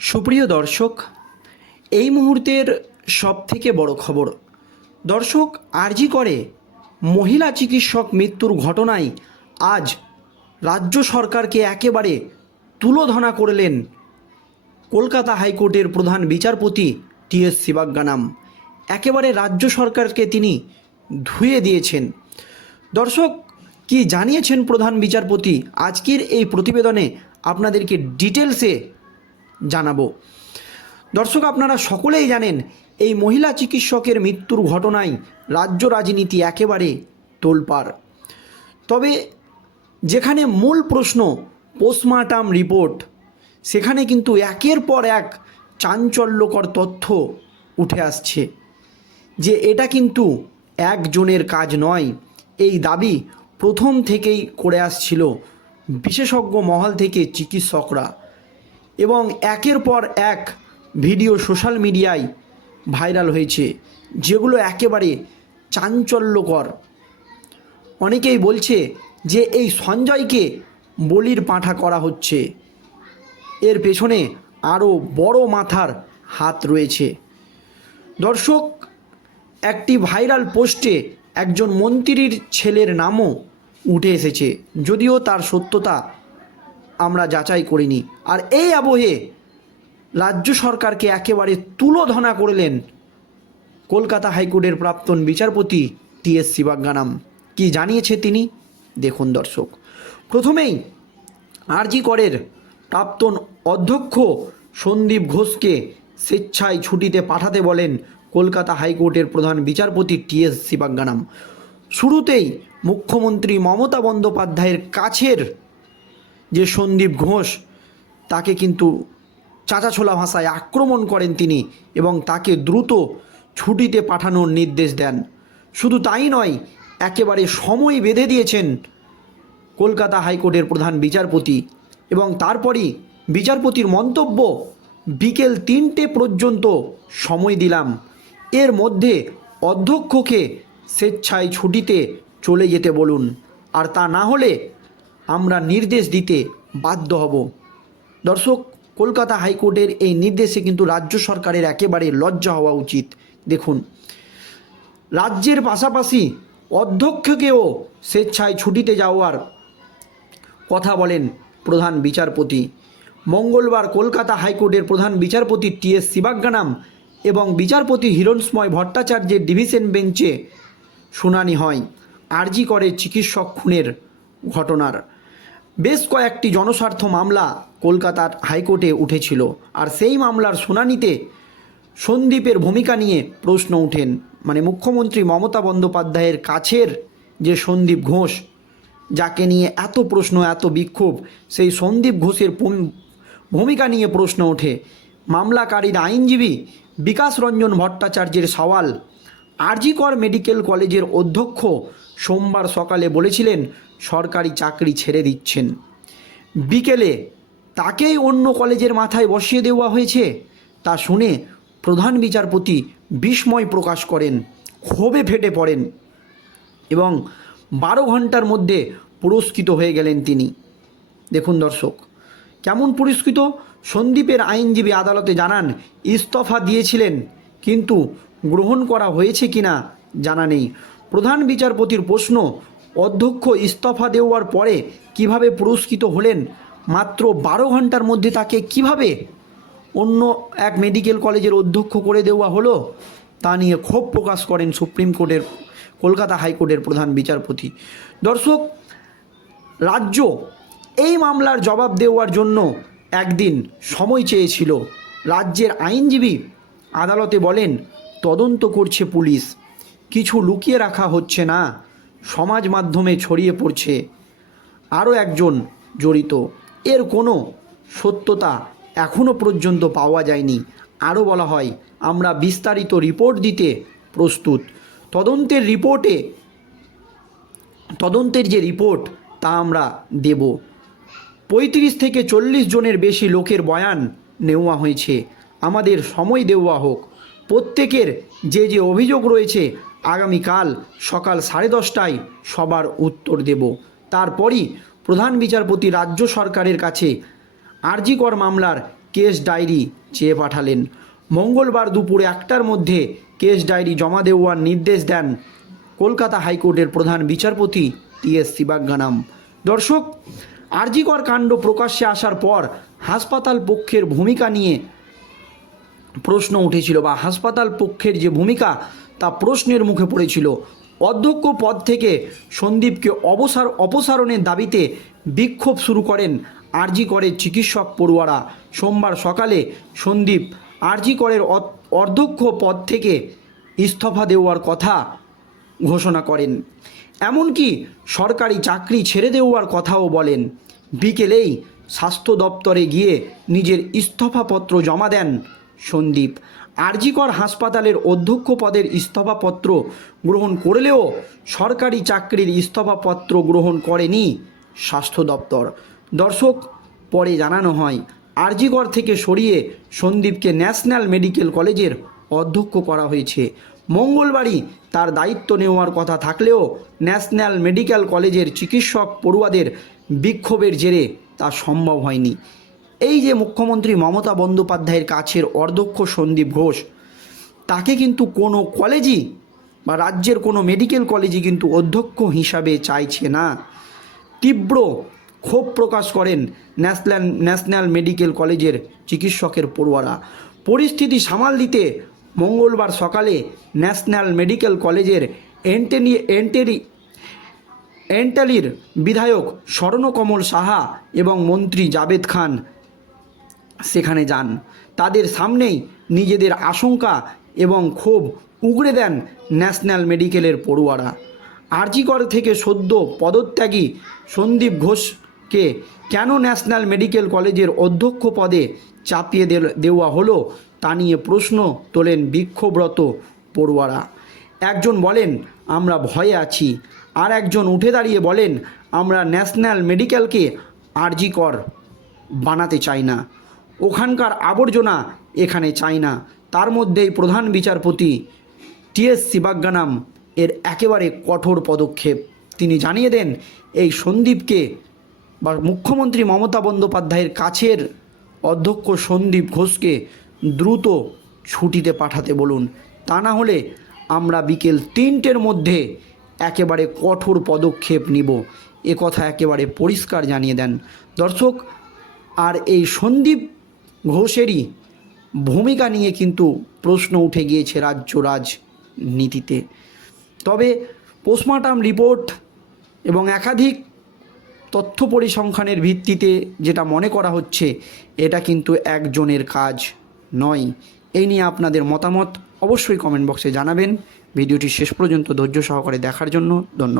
সুপ্রিয় দর্শক, এই মুহূর্তের সবথেকে বড় খবর। দর্শক, আরজি করে মহিলা চিকিৎসক মৃত্যুর ঘটনায় আজ রাজ্য সরকারকে একেবারে তুলোধনা করলেন কলকাতা হাইকোর্টের প্রধান বিচারপতি টি এস শিবাজ্ঞানাম। একেবারে রাজ্য সরকারকে তিনি ধুয়ে দিয়েছেন। দর্শক, কি জানিয়েছেন প্রধান বিচারপতি? আজকের এই প্রতিবেদনে আপনাদেরকে ডিটেলসে জানাব। দর্শক, আপনারা সকলেই জানেন, এই মহিলা চিকিৎসকের মৃত্যুর ঘটনায় রাজ্য রাজনীতি একেবারে তোলপাড়। তবে যেখানে মূল প্রশ্ন পোস্টমার্টাম রিপোর্ট, সেখানে কিন্তু একের পর এক চাঞ্চল্যকর তথ্য উঠে আসছে যে এটা কিন্তু একজনের কাজ নয়। এই দাবি প্রথম থেকেই করে আসছিল বিশেষজ্ঞ মহল থেকে চিকিৎসকরা। এবং একের পর এক ভিডিও সোশ্যাল মিডিয়ায় ভাইরাল হয়েছে, যেগুলো একেবারে চাঞ্চল্যকর। অনেকেই বলছে যে এই সঞ্জয়কে বলির পাঁঠা করা হচ্ছে। এর পেছনে আরও বড় মাথার হাত রয়েছে। দর্শক, একটি ভাইরাল পোস্টে একজন মন্ত্রীর ছেলের নামও উঠে এসেছে, যদিও তার সত্যতা আমরা যাচাই করিনি। আর এই আবহে রাজ্য সরকারকে একেবারে তুলোধনা করলেন কলকাতা হাইকোর্টের প্রাক্তন বিচারপতি টি এস শিবাজ্ঞানাম। কি জানিয়েছে তিনি? দেখুন দর্শক। প্রথমেই আরজি করের প্রাক্তন অধ্যক্ষ সন্দীপ ঘোষকে স্বেচ্ছায় ছুটিতে পাঠাতে বলেন কলকাতা হাইকোর্টের প্রধান বিচারপতি টি এস শিবাজ্ঞানাম। শুরুতেই মুখ্যমন্ত্রী মমতা বন্দ্যোপাধ্যায়ের কাছের যে সন্দীপ ঘোষ, তাকে কিন্তু চাচাছোলা ভাষায় আক্রমণ করেন তিনি এবং তাকে দ্রুত ছুটিতে পাঠানোর নির্দেশ দেন। শুধু তাই নয়, একেবারে সময় বেঁধে দিয়েছেন কলকাতা হাইকোর্টের প্রধান বিচারপতি এবং তারপরই বিচারপতির মন্তব্য, বিকেল তিনটে পর্যন্ত সময় দিলাম। এর মধ্যে অধ্যক্ষকে স্বেচ্ছায় ছুটিতে চলে যেতে বলুন। আর তা না হলে আমরা নির্দেশ দিতে বাধ্য হব। দর্শক, কলকাতা হাইকোর্টের এই নির্দেশে কিন্তু রাজ্য সরকারের একেবারে লজ্জা হওয়া উচিত। দেখুন, রাজ্যের পাশাপাশি অধ্যক্ষকেও স্বেচ্ছায় ছুটিতে যাওয়ার কথা বলেন প্রধান বিচারপতি। মঙ্গলবার কলকাতা হাইকোর্টের প্রধান বিচারপতি টি এস শিবাজ্ঞানাম এবং বিচারপতি হিরণসময় ভট্টাচার্যের ডিভিশন বেঞ্চে শুনানি হয়। আরজি করে চিকিৎসক খুনের ঘটনার। বেশ কয়েকটি জনস্বার্থ মামলা কলকাতার হাইকোর্টে উঠেছিল, আর সেই মামলার শুনানিতে সন্দীপের ভূমিকা নিয়ে প্রশ্ন ওঠেন। মানে মুখ্যমন্ত্রী মমতা বন্দ্যোপাধ্যায়ের কাছের যে সন্দীপ ঘোষ, যাকে নিয়ে এত প্রশ্ন, এত বিক্ষোভ, সেই সন্দীপ ঘোষের ভূমিকা নিয়ে প্রশ্ন ওঠে। মামলাকারীর আইনজীবী বিকাশ রঞ্জন ভট্টাচার্যের সওয়াল, আরজিকর মেডিকেল কলেজের অধ্যক্ষ সোমবার সকালে বলেছিলেন, সরকারি চাকরি ছেড়ে দিচ্ছেন। বিকেলে তাকেই অন্য কলেজের মাথায় বসিয়ে দেওয়া হয়েছে। তা শুনে প্রধান বিচারপতি বিস্ময় প্রকাশ করেন, ক্ষোভে ফেটে পড়েন এবং বারো ঘণ্টার মধ্যে পুরস্কৃত হয়ে গেলেন তিনি। দেখুন দর্শক, কেমন পুরস্কৃত? সন্দীপের আইনজীবী আদালতে জানান, ইস্তফা দিয়েছিলেন, কিন্তু গ্রহণ করা হয়েছে কিনা জানা নেই। প্রধান বিচারপতির প্রশ্ন, অধ্যক্ষ ইস্তফা দেওয়ার পরে কীভাবে পুরস্কৃত হলেন? মাত্র বারো ঘণ্টার মধ্যে তাকে কীভাবে অন্য এক মেডিকেল কলেজের অধ্যক্ষ করে দেওয়া হলো? তা নিয়ে ক্ষোভ প্রকাশ করেন সুপ্রিম কোর্টের, কলকাতা হাইকোর্টের প্রধান বিচারপতি। দর্শক, রাজ্য এই মামলার জবাব দেওয়ার জন্য একদিন সময় চেয়েছিল। রাজ্যের আইনজীবী আদালতে বলেন, তদন্ত করছে পুলিশ। কিছু লুকিয়ে রাখা হচ্ছে না। সমাজ মাধ্যমে ছড়িয়ে পড়ছে। আরও একজন জড়িত। এর কোনো সত্যতা এখনও পর্যন্ত পাওয়া যায়নি। আরও বলা হয়, আমরা বিস্তারিত রিপোর্ট দিতে প্রস্তুত। তদন্তের রিপোর্টে, তদন্তের যে রিপোর্ট, তা আমরা দেব। পঁয়ত্রিশ থেকে চল্লিশ জনের বেশি লোকের বয়ান নেওয়া হয়েছে। আমাদের সময় দেওয়া হোক। প্রত্যেকের যে যে অভিযোগ রয়েছে আগামীকাল সকাল সাড়ে দশটায় সবার উত্তর দেব। তারপরই প্রধান বিচারপতি রাজ্য সরকারের কাছে আরজিকর মামলার কেস ডায়েরি চেয়ে পাঠালেন। মঙ্গলবার দুপুরে একটার মধ্যে কেস ডায়েরি জমা দেওয়ার নির্দেশ দেন কলকাতা হাইকোর্টের প্রধান বিচারপতি টি এস শিবাজ্ঞানাম। দর্শক, আরজিকর কাণ্ড প্রকাশ্যে আসার পর হাসপাতাল পক্ষের ভূমিকা নিয়ে প্রশ্ন উঠেছিল বা হাসপাতাল পক্ষের যে ভূমিকা তা প্রশ্নের মুখে পড়েছিল। অধ্যক্ষ পদ থেকে সন্দীপকে অবসর, অপসারণের দাবিতে বিক্ষোভ শুরু করেন আরজি করের চিকিৎসক পড়ুয়ারা। সোমবার সকালে সন্দীপ আরজি করের অধ্যক্ষ পদ থেকে ইস্তফা দেওয়ার কথা ঘোষণা করেন। এমনকি সরকারি চাকরি ছেড়ে দেওয়ার কথাও বলেন। বিকেলেই স্বাস্থ্য দপ্তরে গিয়ে নিজের ইস্তফাপত্র জমা দেন সন্দীপ। আরজিকর হাসপাতালের অধ্যক্ষ পদের ইস্তফাপত্র গ্রহণ করলেও সরকারি চাকরির ইস্তফাপত্র গ্রহণ করেনি স্বাস্থ্য দপ্তর। দর্শক, পরে জানানো হয়, আরজিকর থেকে সরিয়ে সন্দীপকে ন্যাশনাল মেডিকেল কলেজের অধ্যক্ষ করা হয়েছে। মঙ্গলবারই তার দায়িত্ব নেওয়ার কথা থাকলেও ন্যাশনাল মেডিকেল কলেজের চিকিৎসক পড়ুয়াদের বিক্ষোভের জেরে তা সম্ভব হয়নি। এই যে মুখ্যমন্ত্রী মমতা বন্দ্যোপাধ্যায়ের কাছের অর্ধক্ষ সন্দীপ ঘোষ, তাকে কিন্তু কোনো কলেজই বা রাজ্যের কোনো মেডিকেল কলেজই কিন্তু অধ্যক্ষ হিসাবে চাইছে না। তীব্র ক্ষোভ প্রকাশ করেন ন্যাশনাল ন্যাশনাল মেডিকেল কলেজের চিকিৎসকের পড়ুয়ারা। পরিস্থিতি সামাল দিতে মঙ্গলবার সকালে ন্যাশনাল মেডিকেল কলেজের এন্টেনি এন্টেরি এন্টালির বিধায়ক স্বর্ণকমল সাহা এবং মন্ত্রী জাবেদ খান সেখানে যান। তাদের সামনেই নিজেদের আশঙ্কা এবং ক্ষোভ উগড়ে দেন ন্যাশনাল মেডিকেলের পড়ুয়ারা। আরজিকর থেকে সদ্য পদত্যাগী সন্দীপ ঘোষকে কেন ন্যাশনাল মেডিকেল কলেজের অধ্যক্ষ পদে চাপিয়ে দেওয়া হলো তা নিয়ে প্রশ্ন তোলেন বিক্ষোভরত পড়ুয়ারা। একজন বলেন, আমরা ভয়ে আছি। আর একজন উঠে দাঁড়িয়ে বলেন, আমরা ন্যাশনাল মেডিকেলকে আরজিকর বানাতে চাই না। ওখানকার আবর্জনা এখানে চাই না। তার মধ্যেই প্রধান বিচারপতি টিএস শিবাজ্ঞানাম এর একেবারে কঠোর পদক্ষেপ। তিনি জানিয়ে দেন, এই সন্দীপকে বা মুখ্যমন্ত্রী মমতা বন্দ্যোপাধ্যায়ের কাছের অধ্যক্ষ সন্দীপ ঘোষকে দ্রুত ছুটিতে পাঠাতে বলুন। তা না হলে আমরা বিকেল তিনটের মধ্যে একেবারে কঠোর পদক্ষেপ নিব। এ কথা একেবারে পরিষ্কার জানিয়ে দেন। দর্শক, আর এই সন্দীপ ঘোষেরই ভূমিকা নিয়ে কিন্তু প্রশ্ন উঠে গিয়েছে রাজ্য রাজনীতিতে। তবে পোস্টমর্টম রিপোর্ট এবং একাধিক তথ্য পরিসংখ্যানের ভিত্তিতে যেটা মনে করা হচ্ছে, এটা কিন্তু একজনের কাজ নয়। এই নিয়ে আপনাদের মতামত অবশ্যই কমেন্ট বক্সে জানাবেন। ভিডিওটি শেষ পর্যন্ত ধৈর্য সহকারে দেখার জন্য ধন্যবাদ।